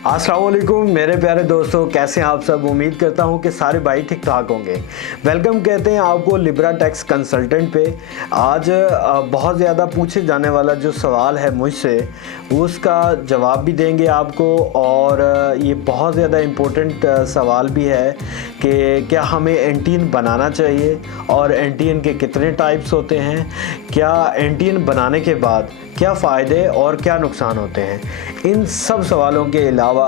अस्सलाम वालेकुम मेरे प्यारे दोस्तों, कैसे हैं आप सब। उम्मीद करता हूं कि सारे भाई ठीक ठाक होंगे। वेलकम कहते हैं आपको लिब्रा टैक्स कंसल्टेंट पे। आज बहुत ज़्यादा पूछे जाने वाला जो सवाल है मुझसे, उसका जवाब भी देंगे आपको। और ये बहुत ज़्यादा इम्पोर्टेंट सवाल भी है कि क्या हमें एनटीएन बनाना चाहिए और एनटीएन के कितने टाइप्स होते हैं, क्या एनटीएन बनाने के बाद क्या फ़ायदे और क्या नुकसान होते हैं। इन सब सवालों के अलावा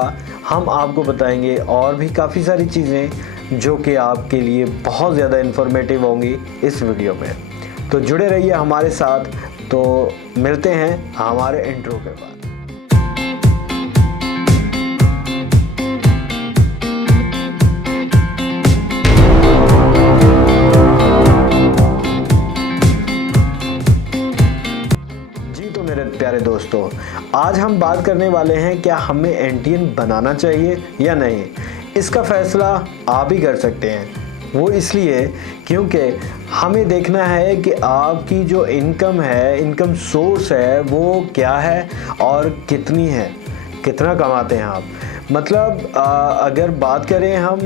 हम आपको बताएंगे और भी काफ़ी सारी चीज़ें जो कि आपके लिए बहुत ज़्यादा इन्फॉर्मेटिव होंगी इस वीडियो में। तो जुड़े रहिए हमारे साथ। तो मिलते हैं हमारे इंट्रो के बाद। मेरे प्यारे दोस्तों, आज हम बात करने वाले हैं क्या हमें एनटीएन बनाना चाहिए या नहीं। इसका फैसला आप ही कर सकते हैं। वो इसलिए क्योंकि हमें देखना है कि आपकी जो इनकम है, इनकम सोर्स है, वो क्या है और कितनी है, कितना कमाते हैं आप। मतलब अगर बात करें हम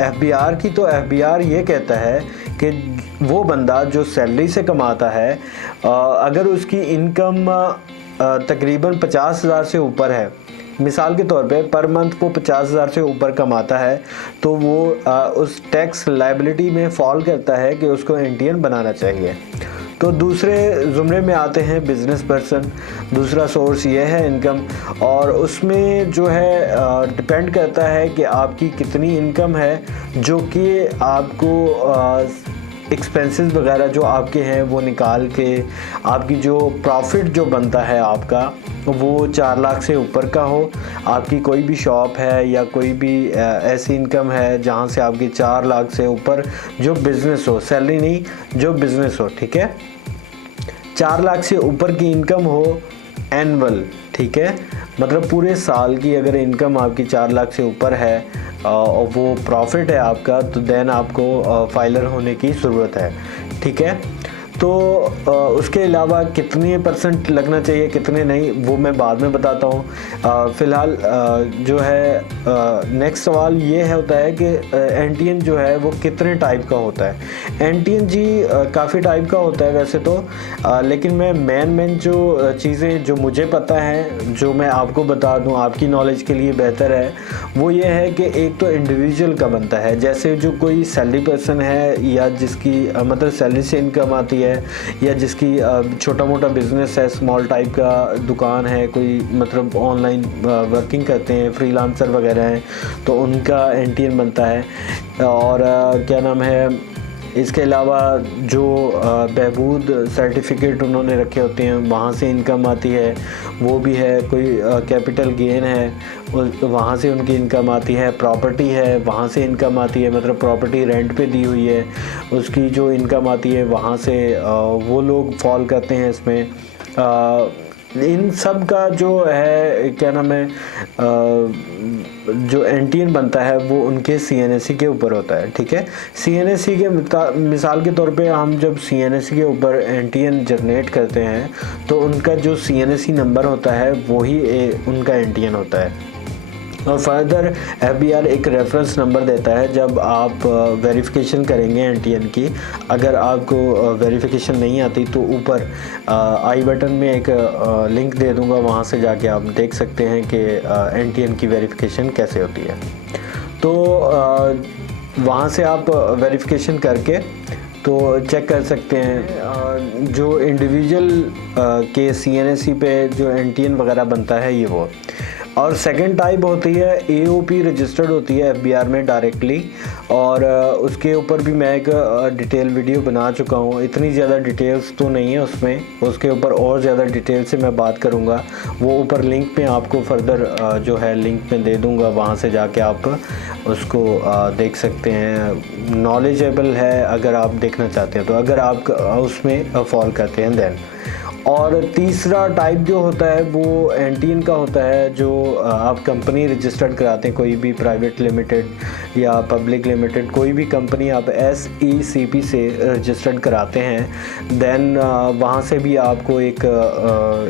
एफबीआर की, तो एफबीआर ये कहता है कि वो बंदा जो सैलरी से कमाता है, अगर उसकी इनकम तकरीबन 50,000 से ऊपर है, मिसाल के तौर पे पर मंथ वो 50,000 से ऊपर कमाता है, तो वो उस टैक्स लायबिलिटी में फॉल करता है कि उसको एनटीएन बनाना चाहिए। तो दूसरे ज़ुमरे में आते हैं बिज़नेस पर्सन। दूसरा सोर्स ये है इनकम, और उसमें जो है डिपेंड करता है कि आपकी कितनी इनकम है, जो कि आपको एक्सपेंसेस वगैरह जो आपके हैं वो निकाल के आपकी जो प्रॉफिट जो बनता है आपका, वो 4 लाख से ऊपर का हो। आपकी कोई भी शॉप है या कोई भी ऐसी इनकम है जहाँ से आपकी 4 लाख से ऊपर जो बिज़नेस हो, सैलरी नहीं, जो बिज़नेस हो, ठीक है, 4 लाख से ऊपर की इनकम हो एनुअल, ठीक है, मतलब पूरे साल की अगर इनकम आपकी 4 लाख से ऊपर है और वो प्रॉफिट है आपका, तो देन आपको फाइलर होने की ज़रूरत है, ठीक है। तो उसके अलावा कितने परसेंट लगना चाहिए, कितने नहीं, वो मैं बाद में बताता हूँ। फ़िलहाल जो है नेक्स्ट सवाल ये होता है कि एनटीएन जो है वो कितने टाइप का होता है। एनटीएन जी काफ़ी टाइप का होता है वैसे तो, लेकिन मैं मेन जो चीज़ें जो मुझे पता है, जो मैं आपको बता दूँ, आपकी नॉलेज के लिए बेहतर है, वो ये है कि एक तो इंडिविजुअल का बनता है। जैसे जो कोई सैलरी पर्सन है या जिसकी मतलब सैलरी से इनकम आती है, या जिसकी छोटा मोटा बिजनेस है, स्मॉल टाइप का दुकान है, कोई मतलब ऑनलाइन वर्किंग करते हैं, फ्रीलांसर वगैरह हैं, तो उनका एनटीएन बनता है। और क्या नाम है, इसके अलावा जो बहबूद सर्टिफिकेट उन्होंने रखे होते हैं, वहाँ से इनकम आती है, वो भी है। कोई कैपिटल गेन है, वहाँ से उनकी इनकम आती है। प्रॉपर्टी है, वहाँ से इनकम आती है, मतलब प्रॉपर्टी रेंट पे दी हुई है, उसकी जो इनकम आती है वहाँ से वो लोग फॉल करते हैं इसमें। इन सब का जो है क्या नाम है, जो एनटीएन बनता है वो उनके सीएनएससी के ऊपर होता है, ठीक है। सीएनएससी के मिसाल के तौर पे हम जब सीएनएससी के ऊपर एनटीएन जनरेट करते हैं, तो उनका जो सीएनएससी नंबर होता है वही उनका एनटीएन होता है। और फर्दर एफबीआर एक रेफरेंस नंबर देता है जब आप वेरिफिकेशन करेंगे एनटीएन की। अगर आपको वेरिफिकेशन नहीं आती तो ऊपर आई बटन में एक लिंक दे दूंगा, वहाँ से जाके आप देख सकते हैं कि एनटीएन की वेरिफिकेशन कैसे होती है। तो वहाँ से आप वेरिफिकेशन करके तो चेक कर सकते हैं जो इंडिविजुअल के सीएनएससी पे जो एनटीएन वगैरह बनता है, ये वो। और सेकंड टाइप होती है एओपी रजिस्टर्ड होती है एफबीआर में डायरेक्टली, और उसके ऊपर भी मैं एक डिटेल वीडियो बना चुका हूँ। इतनी ज़्यादा डिटेल्स तो नहीं है उसमें, उसके ऊपर और ज़्यादा डिटेल से मैं बात करूँगा। वो ऊपर लिंक पे आपको फर्दर जो है लिंक में दे दूँगा, वहाँ से जाके आप उसको देख सकते हैं। नॉलेजेबल है अगर आप देखना चाहते हैं तो, अगर आप उसमें फॉल करते हैं देन। और तीसरा टाइप जो होता है वो एनटीएन का होता है, जो आप कंपनी रजिस्टर्ड कराते हैं, कोई भी प्राइवेट लिमिटेड या पब्लिक लिमिटेड, कोई भी कंपनी आप SECP से रजिस्टर्ड कराते हैं, देन वहाँ से भी आपको एक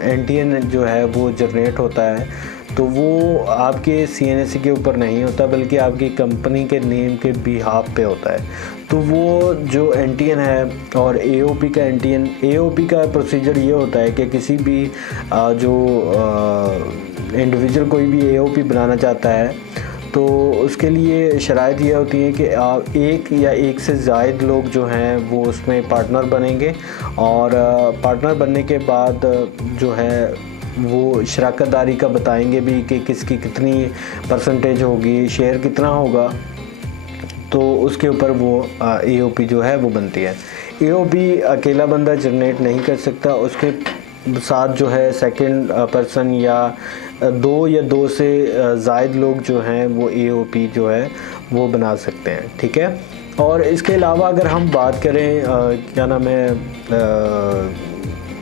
एनटीएन जो है वो जनरेट होता है। तो वो आपके CNSE के ऊपर नहीं होता, बल्कि आपकी कंपनी के नेम के बिहाफ पे होता है। तो वो जो NTN है और AOP का AOP का प्रोसीजर ये होता है कि किसी भी जो इंडिविजुअल कोई भी AOP बनाना चाहता है तो उसके लिए शराइत ये होती है कि आप एक या एक से ज़ायद लोग जो हैं वो उसमें पार्टनर बनेंगे, और पार्टनर बनने के बाद जो है वो शराकत दारी का बताएंगे भी कि किसकी कितनी परसेंटेज होगी, शेयर कितना होगा, तो उसके ऊपर वो AOP जो है वो बनती है। AOP अकेला बंदा जनरेट नहीं कर सकता, उसके साथ जो है सेकंड पर्सन या दो से ज़ायद लोग जो हैं वो AOP जो है वो बना सकते हैं, ठीक है। और इसके अलावा अगर हम बात करें क्या नाम है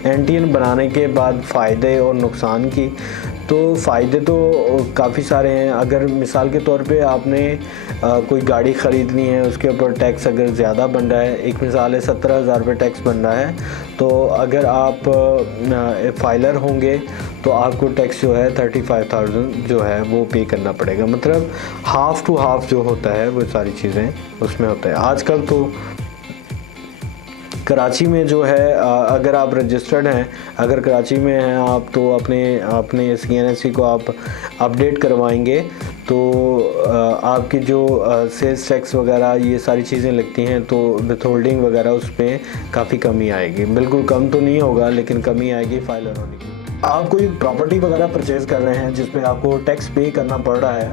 NTN बनाने के बाद फ़ायदे और नुकसान की, तो फ़ायदे तो काफ़ी सारे हैं। अगर मिसाल के तौर पे आपने कोई गाड़ी ख़रीदनी है, उसके ऊपर टैक्स अगर ज़्यादा बन रहा है, एक मिसाल है 17,000 रुपये टैक्स बन रहा है, तो अगर आप फाइलर होंगे तो आपको टैक्स जो है 35,000 जो है वो पे करना पड़ेगा। मतलब हाफ़ टू हाफ़ जो होता है वो सारी चीज़ें उसमें होता है। आजकल तो कराची में जो है अगर आप रजिस्टर्ड हैं, अगर कराची में हैं आप, तो अपने CNSE को आप अपडेट करवाएंगे तो आपकी जो सेल्स टैक्स वगैरह ये सारी चीज़ें लगती हैं, तो विथहोल्डिंग वगैरह उस पर काफ़ी कमी आएगी। बिल्कुल कम तो नहीं होगा, लेकिन कमी आएगी फाइलर होने की। आप कोई प्रॉपर्टी वगैरह परचेज़ कर रहे हैं जिसमें आपको टैक्स पे करना पड़ रहा है,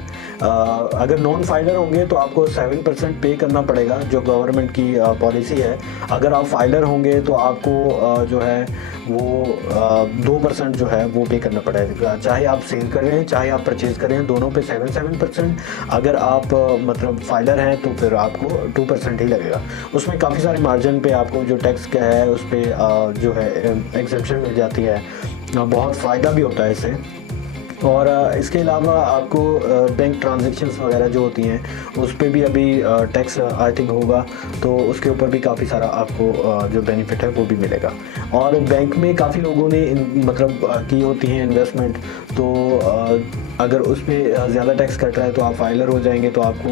अगर नॉन फाइलर होंगे तो आपको 7% पे करना पड़ेगा, जो गवर्नमेंट की पॉलिसी है। अगर आप फाइलर होंगे तो आपको जो है वो 2% जो है वो पे करना पड़ेगा, चाहे आप सेल कर रहे हैं चाहे आप परचेज़ कर रहे हैं, दोनों पे 7%। अगर आप मतलब फाइलर हैं तो फिर आपको 2% ही लगेगा। उसमें काफ़ी सारे मार्जिन पे आपको जो टैक्स का है उस पर जो है एग्जेम्पशन मिल जाती है, बहुत फ़ायदा भी होता है इससे। और इसके अलावा आपको बैंक ट्रांजैक्शंस वगैरह जो होती हैं उस पर भी अभी टैक्स आई थिंक होगा, तो उसके ऊपर भी काफ़ी सारा आपको जो बेनिफिट है वो भी मिलेगा। और बैंक में काफ़ी लोगों ने मतलब की होती हैं इन्वेस्टमेंट, तो अगर उस पर ज़्यादा टैक्स कट रहा है तो आप फाइलर हो जाएंगे, तो आपको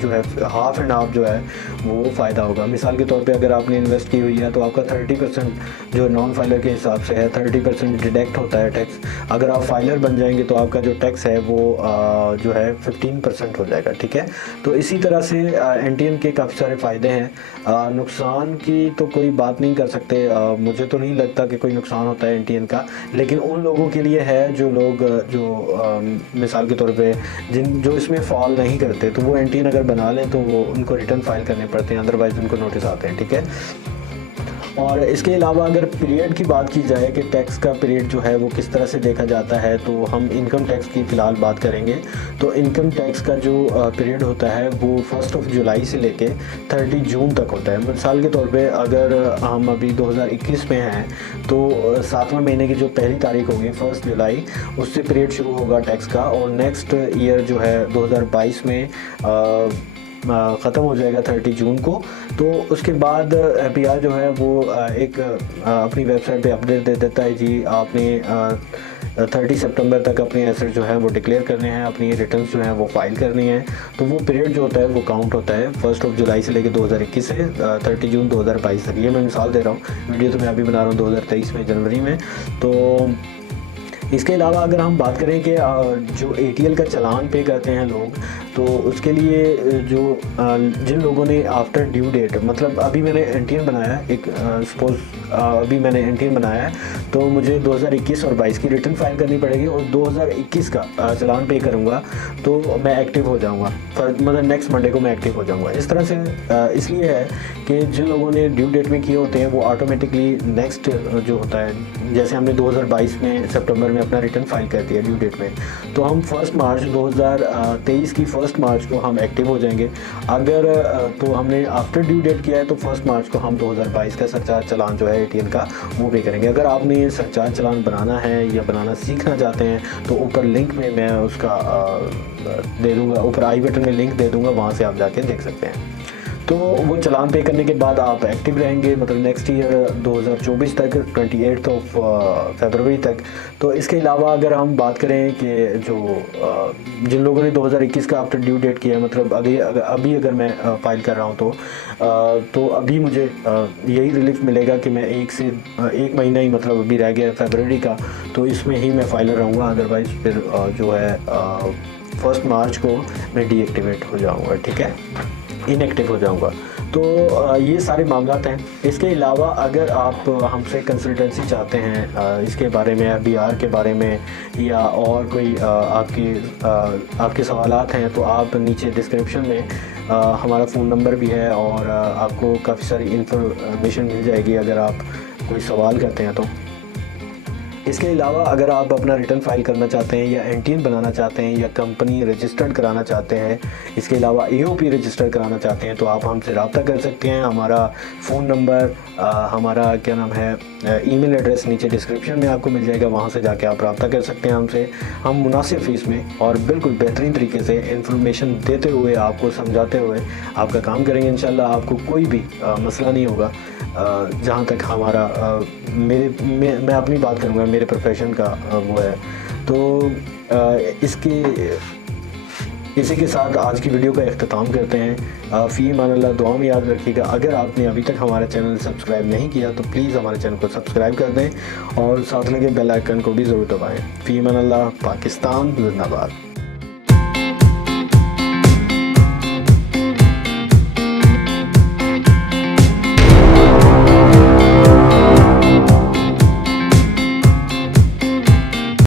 जो है हाफ़ एंड हाफ़ जो है वो फ़ायदा होगा। मिसाल के तौर पे अगर आपने इन्वेस्ट की हुई है तो आपका 30% जो नॉन फाइलर के हिसाब से है 30% डिडक्ट होता है टैक्स। अगर आप फाइलर बन जाएंगे तो आपका जो टैक्स है वो जो है 15% हो जाएगा, ठीक है। तो इसी तरह से NTN के काफ़ी सारे फ़ायदे हैं। नुकसान की तो कोई बात नहीं कर सकते, मुझे तो नहीं लगता कि कोई नुकसान होता है NTN का, लेकिन उन लोगों के लिए है जो लोग जो मिसाल के तौर पे जो इसमें फॉल नहीं करते, तो वो NTN अगर बना लें तो वो उनको रिटर्न फाइल करने पड़ते हैं, अदरवाइज़ उनको नोटिस आते हैं, ठीक है। और इसके अलावा अगर पीरियड की बात की जाए कि टैक्स का पीरियड जो है वो किस तरह से देखा जाता है, तो हम इनकम टैक्स की फ़िलहाल बात करेंगे। तो इनकम टैक्स का जो पीरियड होता है वो 1 जुलाई से लेके 30 जून तक होता है। मिसाल के तौर पे अगर हम अभी 2021 में हैं तो 7वें महीने की जो पहली तारीख होगी 1 जुलाई, उससे पीरियड शुरू होगा टैक्स का, और नेक्स्ट ईयर जो है 2022 में ख़त्म हो जाएगा 30 जून को। तो उसके बाद APR जो है वो एक अपनी वेबसाइट पे अपडेट दे देता है, जी आपने 30 सितंबर तक अपने एसेट जो है वो डिक्लेयर करने हैं, अपनी रिटर्न्स जो हैं वो फाइल करनी है। तो वो पीरियड जो होता है वो काउंट होता है 1 जुलाई से लेकर 2021 से 30 जून 2022 तक। ये मैं मिसाल दे रहा हूँ, वीडियो तो मैं अभी बना रहा हूँ 2023 में जनवरी में। तो इसके अलावा अगर हम बात करें कि जो ATL का चालान पे करते हैं लोग, तो उसके लिए जो जिन लोगों ने आफ्टर ड्यू डेट, मतलब अभी मैंने NTN बनाया एक सपोज अभी मैंने NTN बनाया है, तो मुझे 2021 और 22 की रिटर्न फाइल करनी पड़ेगी, और 2021 का चालान पे करूँगा तो मैं एक्टिव हो जाऊँगा, मतलब नेक्स्ट मंडे को मैं एक्टिव हो जाऊँगा। इस तरह से इसलिए है कि जिन लोगों ने ड्यू डेट में किए होते हैं वो ऑटोमेटिकली नेक्स्ट जो होता है, जैसे हमने 2022 में सितंबर में अपना रिटर्न फाइल कर दिया ड्यू डेट में, तो हम 1 मार्च 2023 की 1 मार्च को हम एक्टिव हो जाएंगे। अगर तो हमने आफ्टर ड्यू डेट किया है तो 1 मार्च को हम 2022 का सरचार्ज चालान जो है ATL का वो पे करेंगे। अगर आपने सरचार्ज चालान बनाना है या बनाना सीखना चाहते हैं तो ऊपर लिंक में मैं उसका दे दूँगा, ऊपर आई बटन में लिंक दे दूँगा, वहाँ से आप जाके देख सकते हैं। तो वो चालान पे करने के बाद आप एक्टिव रहेंगे, मतलब नेक्स्ट ईयर 2024 तक, 28 फरवरी तक। तो इसके अलावा अगर हम बात करें कि जो जिन लोगों ने 2021 का आफ्टर ड्यू डेट किया है, मतलब अभी अगर मैं फ़ाइल कर रहा हूँ तो अभी मुझे यही रिलीफ मिलेगा कि मैं एक महीना ही मतलब अभी रह गया फरवरी का, तो इसमें ही मैं फाइलर रहूँगा। अदरवाइज़ फिर जो है 1 मार्च को मैं डीएक्टिवेट हो जाऊँगा, ठीक है, इनएक्टिव हो जाऊँगा। तो ये सारे मामलात हैं। इसके अलावा अगर आप हमसे कंसल्टेंसी चाहते हैं इसके बारे में, बीआर के बारे में, या और कोई आपके सवालात हैं, तो आप नीचे डिस्क्रिप्शन में हमारा फ़ोन नंबर भी है और आपको काफ़ी सारी इंफॉर्मेशन मिल जाएगी अगर आप कोई सवाल करते हैं तो। इसके अलावा अगर आप अपना रिटर्न फाइल करना चाहते हैं या एनटीएन बनाना चाहते हैं या कंपनी रजिस्टर्ड कराना चाहते हैं, इसके अलावा एओपी रजिस्टर कराना चाहते हैं, तो आप हमसे रब्ता कर सकते हैं। हमारा फ़ोन नंबर, हमारा क्या नाम है, ईमेल एड्रेस नीचे डिस्क्रिप्शन में आपको मिल जाएगा, वहाँ से जाके आप रब्ता कर सकते हैं हमसे। हम मुनासिब फ़ीस में और बिल्कुल बेहतरीन तरीके से इंफॉर्मेशन देते हुए, आपको समझाते हुए आपका काम करेंगे। इंशाल्लाह आपको कोई भी मसला नहीं होगा। जहाँ तक हमारा मैं अपनी बात करूँगा, मेरे प्रोफेशन का वो है। तो इसी के साथ आज की वीडियो का इख्तिताम करते हैं। फ़ी अमान अल्लाह, दुआ में याद रखिएगा। अगर आपने अभी तक हमारा चैनल सब्सक्राइब नहीं किया तो प्लीज़ हमारे चैनल को सब्सक्राइब कर दें और साथ लगे बेल आइकन को भी ज़रूर दबाएँ। फ़ी अमान अल्लाह, पाकिस्तान जिंदाबाद।